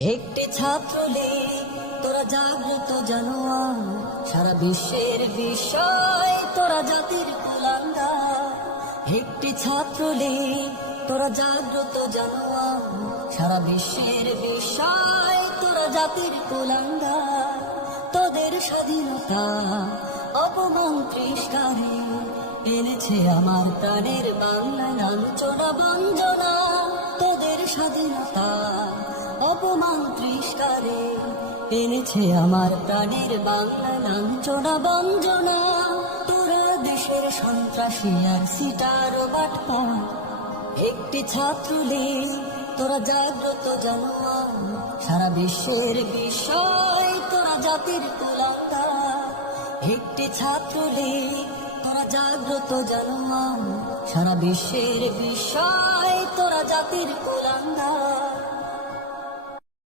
একটি ছাত্রলীগ, তোরা জাগ্রত জানোয়ার, সারা বিশ্বের বিষয় তোরা জাতির কুলাঙ্গার। একটি ছাত্রলীগ, তোরা জাগ্রত জানোয়ার, সারা বিশ্বের বিষয় তোরা জাতির কুলাঙ্গার। তোদের স্বাধীনতা অপমান তিরস্কারে এনেছে আমার প্রাণের বাংলা লাঞ্ছনা বঞ্জনা। তোদের স্বাধীনতা অপমান তিরস্কারে এনেছে আমার প্রাণের বাংলা লাঞ্ছনা বঞ্জনা। তোরা দেশের সন্ত্রাসী আর সিটার বাটপার। একটি ছাত্রলীগ, তোরা জাগ্রত জানোয়ার, সারা বিশ্বের বিষয় তোরা জাতির কুলাঙ্গার। একটি ছাত্রলীগ, তোরা জাগ্রত জানোয়ার, সারা বিশ্বের বিষয় তোরা জাতির কুলাঙ্গার।